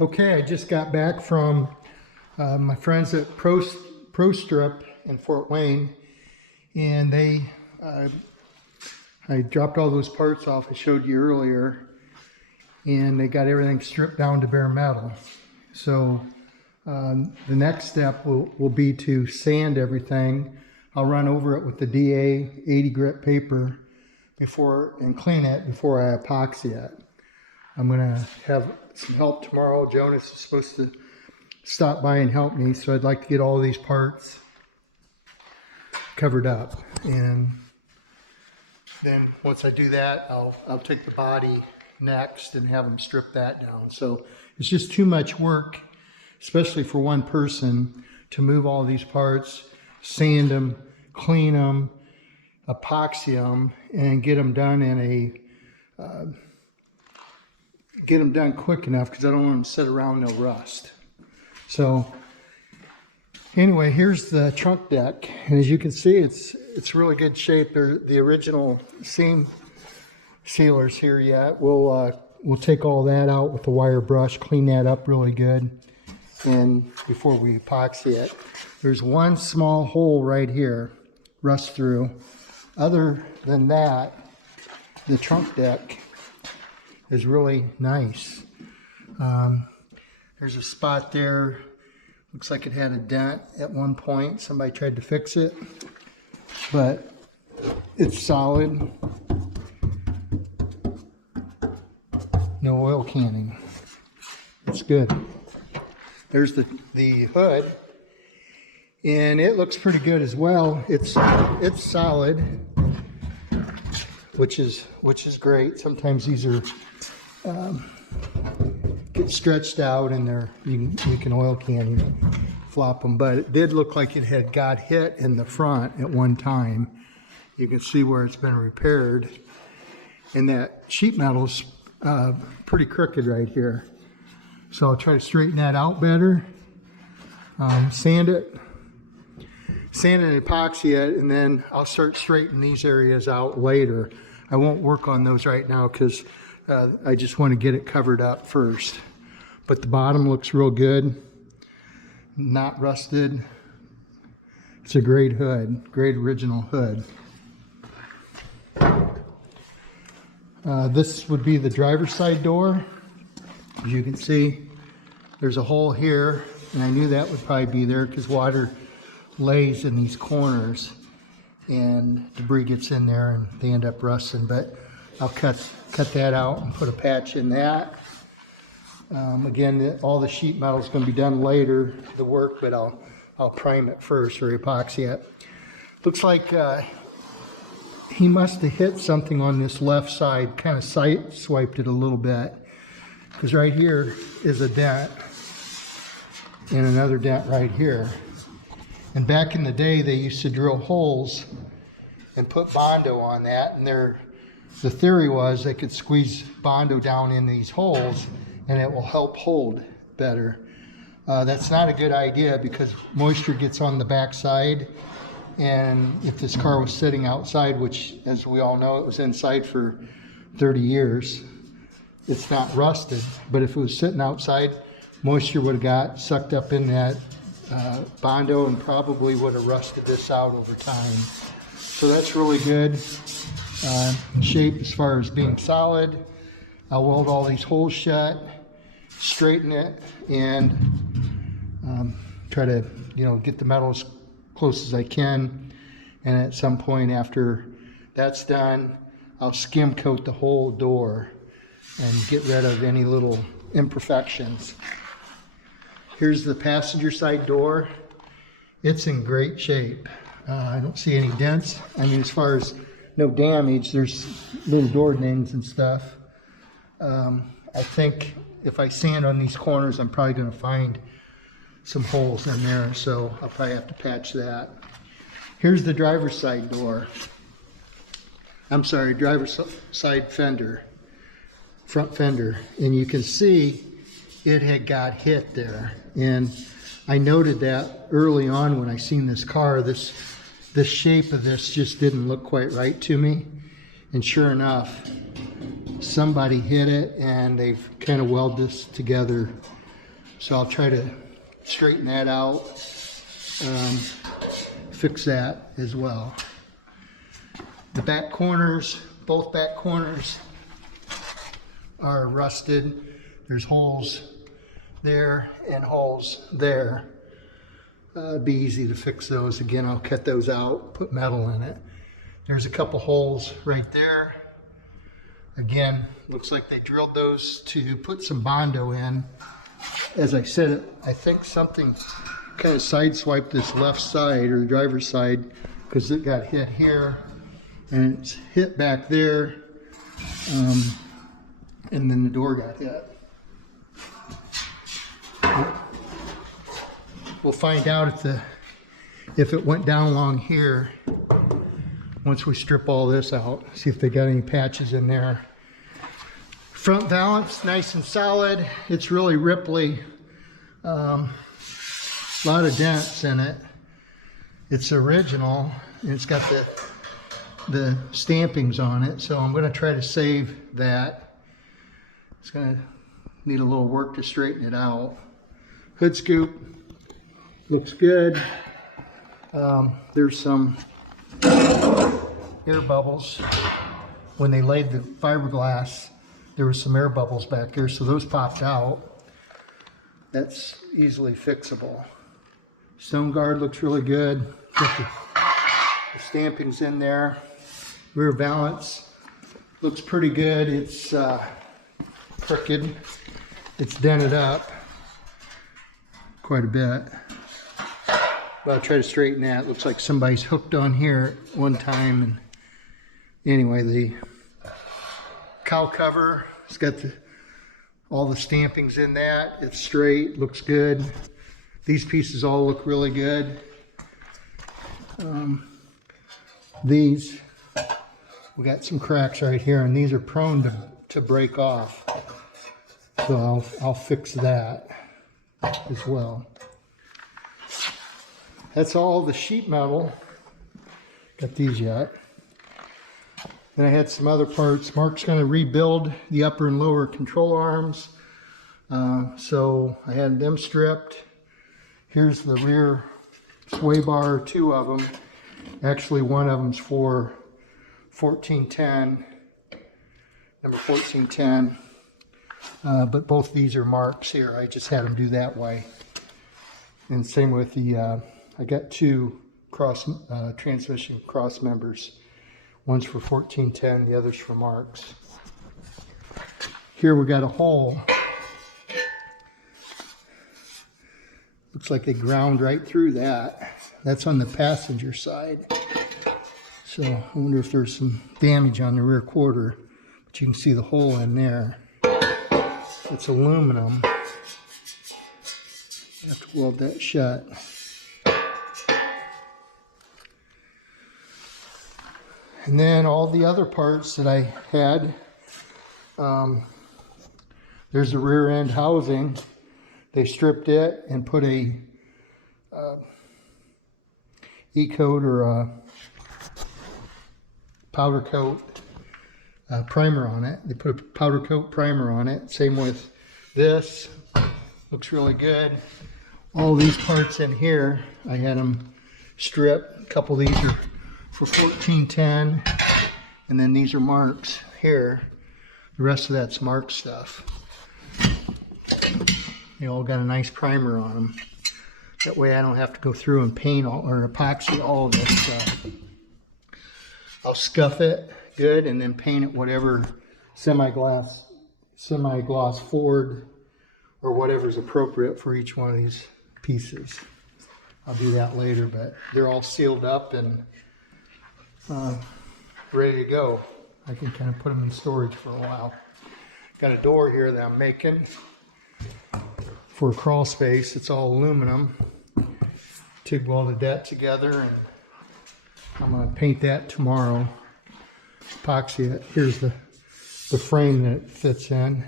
Okay, I just got back from my friends at Pro Strip in Fort Wayne, and I dropped all those parts off I showed you earlier, and they got everything stripped down to bare metal. So the next step will be to sand everything. I'll run over it with the DA 80 grit paper and clean it before I epoxy it. I'm gonna have some help tomorrow. Jonas is supposed to stop by and help me, so I'd like to get all these parts covered up. And then once I do that, I'll take the body next and have them strip that down. So it's just too much work, especially for one person, to move all these parts, sand them, clean them, epoxy them, and get them done get them done quick enough, because I don't want them to sit around and they'll rust. So anyway, here's the trunk deck, and as you can see, it's really good shape. They're the original seam sealers here yet. We'll take all that out with the wire brush, clean that up really good, and before we epoxy it. There's one small hole right here, rust through. Other than that, the trunk deck is really nice. There's a spot there, looks like it had a dent at one point. Somebody tried to fix it, but it's solid. No oil canning. It's good. There's the hood, and it looks pretty good as well. It's solid, which is great. Sometimes these are get stretched out, and you can oil can flop them. But it did look like it had got hit in the front at one time. You can see where it's been repaired, and that sheet metal's pretty crooked right here. So I'll try to straighten that out better. Sand it and epoxy it, and then I'll start straightening these areas out later. I won't work on those right now because I just want to get it covered up first. But the bottom looks real good, not rusted. It's a great hood, great original hood. This would be the driver's side door. As you can see, there's a hole here, and I knew that would probably be there because water lays in these corners and debris gets in there and they end up rusting. But I'll cut that out and put a patch in that. Again, all the sheet metal is going to be done later, the work, but I'll prime it first or epoxy it. Looks like he must have hit something on this left side, kind of swiped it a little bit, because right here is a dent and another dent right here. And back in the day, they used to drill holes and put Bondo on that, and the theory was they could squeeze Bondo down in these holes and it will help hold better. That's not a good idea because moisture gets on the back side, and if this car was sitting outside, which as we all know, it was inside for 30 years, it's not rusted. But if it was sitting outside, moisture would have got sucked up in that Bondo and probably would have rusted this out over time. So that's really good shape as far as being solid. I'll weld all these holes shut, straighten it, and try to get the metal as close as I can. And at some point after that's done, I'll skim coat the whole door and get rid of any little imperfections. Here's the passenger side door. It's in great shape. I don't see any dents. I mean, as far as no damage, there's little door dings and stuff. I think if I sand on these corners, I'm probably going to find some holes in there, so I'll probably have to patch that. Here's the driver's side door. I'm sorry, driver's side fender, front fender, and you can see it had got hit there. And I noted that early on when I seen this car, the shape of this just didn't look quite right to me. And sure enough, somebody hit it, and they've kind of welded this together So I'll try to straighten that out, fix that as well. The back corners, both back corners are rusted. There's holes there and holes there. It'd be easy to fix those. Again, I'll cut those out, put metal in it. There's a couple holes right there. Again, looks like they drilled those to put some Bondo in. As I said, I think something kind of sideswiped this left side, or the driver's side, because it got hit here and it's hit back there, and then the door got hit. We'll find out if it went down along here once we strip all this out, see if they got any patches in there. Front valance, nice and solid. It's really ripply. A lot of dents in it. It's original, and it's got the stampings on it, so I'm going to try to save that. It's going to need a little work to straighten it out. Hood scoop looks good. There's some air bubbles. When they laid the fiberglass, there was some air bubbles back there, so those popped out. That's easily fixable. Stone guard looks really good. Got the stampings in there. Rear valance looks pretty good. It's crooked. It's dented up quite a bit. But I'll try to straighten that. Looks like somebody's hooked on here at one time. And anyway, the cowl cover, it's got all the stampings in that. It's straight, looks good. These pieces all look really good. These, we got some cracks right here, and these are prone to break off. So I'll fix that as well. That's all the sheet metal. Got these yet. Then I had some other parts. Mark's going to rebuild the upper and lower control arms. So I had them stripped. Here's the rear sway bar, two of them. Actually, one of them's for 1410, number 1410. But both these are Mark's here. I just had them do that way. And same with the, I got two transmission cross members. One's for 1410, the other's for Mark's. Here we got a hole. Looks like they ground right through that. That's on the passenger side. So I wonder if there's some damage on the rear quarter. But you can see the hole in there. It's aluminum. You have to weld that shut. And then all the other parts that I had, there's the rear end housing. They stripped it and put a E-coat or a powder coat primer on it. They put a powder coat primer on it. Same with this. Looks really good. All these parts in here, I had them stripped. A couple of these are for 1410, and then these are Mark's here. The rest of that's Mark's stuff. They all got a nice primer on them. That way I don't have to go through and paint or epoxy all of this stuff. I'll scuff it good and then paint it whatever semi-gloss Ford or whatever's appropriate for each one of these pieces. I'll do that later, but they're all sealed up and ready to go. I can kind of put them in storage for a while. Got a door here that I'm making for a crawl space. It's all aluminum. TIG welded that together, and I'm going to paint that tomorrow. Epoxy it. Here's the frame that it fits in.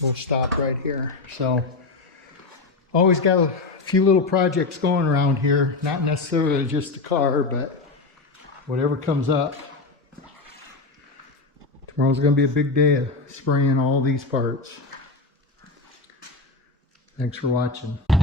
We'll stop right here. So always got a few little projects going around here. Not necessarily just the car, but whatever comes up. Tomorrow's going to be a big day of spraying all these parts. Thanks for watching.